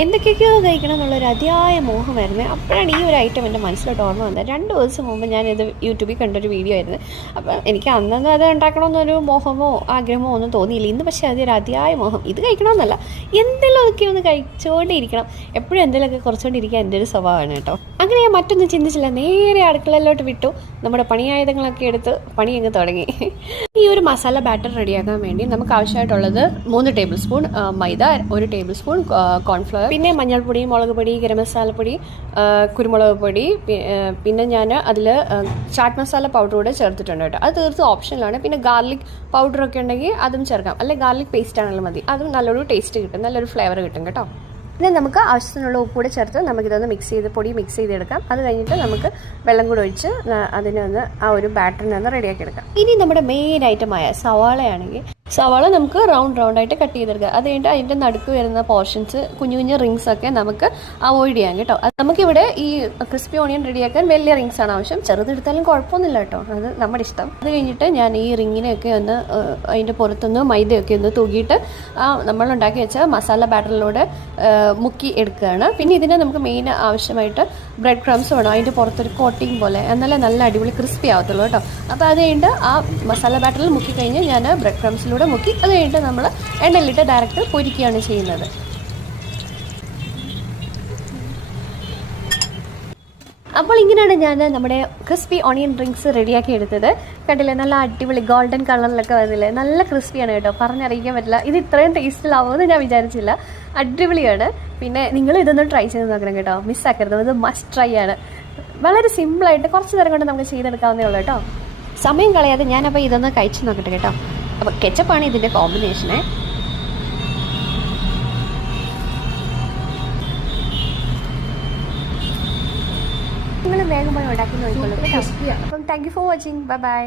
എന്തൊക്കെയൊക്കെയോ കഴിക്കണം എന്നുള്ളൊരു അതിയായ മോഹമായിരുന്നു. അപ്പോഴാണ് ഈ ഒരു ഐറ്റം എൻ്റെ മനസ്സിലോട്ട് ഓർമ്മ വന്നത്. 2 ദിവസം മുമ്പ് ഞാനിത് യൂട്യൂബിൽ കണ്ടൊരു വീഡിയോ ആയിരുന്നു. അപ്പം എനിക്ക് അന്നൊന്നും അത് ഉണ്ടാക്കണമെന്നൊരു മോഹമോ ആഗ്രഹമോ ഒന്നും തോന്നിയില്ല. ഇന്ന് പക്ഷേ അതൊരു അതിയായ മോഹം. ഇത് കഴിക്കണമെന്നല്ല, എന്തെങ്കിലുമൊക്കെ ഒന്ന് കഴിച്ചുകൊണ്ടിരിക്കണം. എപ്പോഴും എന്തെങ്കിലുമൊക്കെ കുറച്ചുകൊണ്ടിരിക്കുക എൻ്റെ ഒരു സ്വഭാവമാണ് കേട്ടോ. അങ്ങനെ ഞാൻ മറ്റൊന്നും ചിന്തിച്ചില്ല, നേരെ അടുക്കളയിലോട്ട് വിട്ടു. നമ്മുടെ പണിയായുധങ്ങളൊക്കെ എടുത്ത് പണി അങ്ങ് തുടങ്ങി. ഈ ഒരു മസാല ബാറ്റർ റെഡിയാക്കാൻ വേണ്ടി നമുക്ക് ആവശ്യമായിട്ടുള്ളത് 3 ടേബിൾ സ്പൂൺ മൈദ, 1 ടേബിൾ സ്പൂൺ കോൺഫ്ലവർ, പിന്നെ മഞ്ഞൾപ്പൊടി, മുളക് പൊടി, ഗരം മസാലപ്പൊടി, കുരുമുളക് പൊടി, പിന്നെ ഞാൻ അതിൽ ചാറ്റ് മസാല പൗഡർ കൂടെ ചേർത്തിട്ടുണ്ട് കേട്ടോ. അത് തീർത്തും ഓപ്ഷനിലാണ്. പിന്നെ ഗാർലിക് പൗഡറൊക്കെ ഉണ്ടെങ്കിൽ അതും ചേർക്കാം, അല്ലെങ്കിൽ ഗാർലിക് പേസ്റ്റ് ആണെങ്കിലും മതി. അതും നല്ലൊരു ടേസ്റ്റ് കിട്ടും, നല്ലൊരു ഫ്ലേവർ കിട്ടും കേട്ടോ. പിന്നെ നമുക്ക് ആവശ്യത്തിനുള്ള ഉപ്പ് കൂടെ ചേർത്ത് നമുക്കിതൊന്ന് പൊടി മിക്സ് ചെയ്തെടുക്കാം. അത് കഴിഞ്ഞിട്ട് നമുക്ക് വെള്ളം കൂടെ ഒഴിച്ച് അതിനൊന്ന് ആ ഒരു ബാറ്ററിനൊന്ന് റെഡിയാക്കി എടുക്കാം. ഇനി നമ്മുടെ മെയിൻ ഐറ്റമായ സവാളയാണെങ്കിൽ സവാള നമുക്ക് റൗണ്ടായിട്ട് കട്ട് ചെയ്തെടുക്കുക. അത് കഴിഞ്ഞിട്ട് അതിൻ്റെ നടുക്ക് വരുന്ന പോർഷൻസ്, കുഞ്ഞു കുഞ്ഞു റിങ്സ് ഒക്കെ നമുക്ക് അവോയ്ഡ് ചെയ്യാം കേട്ടോ. അത് നമുക്കിവിടെ ഈ ക്രിസ്പി ഓണിയൻ റെഡിയാക്കാൻ വലിയ റിങ്സ് ആണ് ആവശ്യം. ചെറുതെടുത്താലും കുഴപ്പമൊന്നുമില്ല കേട്ടോ, അത് നമ്മുടെ ഇഷ്ടം. അത് കഴിഞ്ഞിട്ട് ഞാൻ ഈ റിങ്ങിനെയൊക്കെ ഒന്ന് അതിൻ്റെ പുറത്തുനിന്ന് മൈദയൊക്കെ ഒന്ന് തൂക്കിയിട്ട് നമ്മൾ ഉണ്ടാക്കി വെച്ച മസാല ബാറ്ററിലൂടെ മുക്കി എടുക്കുകയാണ്. പിന്നെ ഇതിന് നമുക്ക് മെയിൻ ആവശ്യമായിട്ട് ബ്രെഡ് ക്രംസ് വേണം, അതിൻ്റെ പുറത്തൊരു കോട്ടിങ് പോലെ, എന്നാലേ നല്ല അടിപൊളി ക്രിസ്പി ആവത്തുള്ളൂ കേട്ടോ. അപ്പോൾ അത് കഴിഞ്ഞിട്ട് ആ മസാല ബാറ്ററിൽ മുക്കി കഴിഞ്ഞ് ഞാൻ ബ്രെഡ് ക്രംസിലൂടെ മുക്കി അത് കഴിഞ്ഞിട്ട് നമ്മൾ എണ്ണയിലിട്ട് ഡയറക്റ്റ് പൊരിക്കുകയാണ് ചെയ്യുന്നത്. അപ്പോൾ ഇങ്ങനെയാണ് ഞാൻ നമ്മുടെ ക്രിസ്പി ഓണിയൻ റിങ്സ് റെഡിയാക്കി എടുത്തത്. കണ്ടില്ലേ, നല്ല അടിപൊളി ഗോൾഡൻ കളറിലൊക്കെ വന്നില്ലേ, നല്ല ക്രിസ്പിയാണ് കേട്ടോ, പറഞ്ഞറിയിക്കാൻ പറ്റില്ല. ഇത് ഇത്രയും ടേസ്റ്റിലാവുമെന്ന് ഞാൻ വിചാരിച്ചില്ല, അടിപൊളിയാണ്. പിന്നെ നിങ്ങൾ ഇതൊന്നും ട്രൈ ചെയ്ത് നോക്കണം കേട്ടോ, മിസ്സാക്കരുത്, ഇത് മസ്റ്റ് ട്രൈ ആണ്. വളരെ സിമ്പിളായിട്ട് കുറച്ച് നേരം കൊണ്ട് നമുക്ക് ചെയ്തെടുക്കാവുന്നേ ഉള്ളൂ കേട്ടോ. സമയം കളയാതെ ഞാനപ്പോൾ ഇതൊന്ന് കഴിച്ച് നോക്കട്ടെ കേട്ടോ. അപ്പോൾ കെച്ചപ്പാണ് ഇതിൻ്റെ കോമ്പിനേഷന്. നിങ്ങൾ വേഗം പോയി ഉണ്ടാക്കി നോക്കിക്കോളൂ കേട്ടോ. അപ്പം thank you for watching. Bye bye.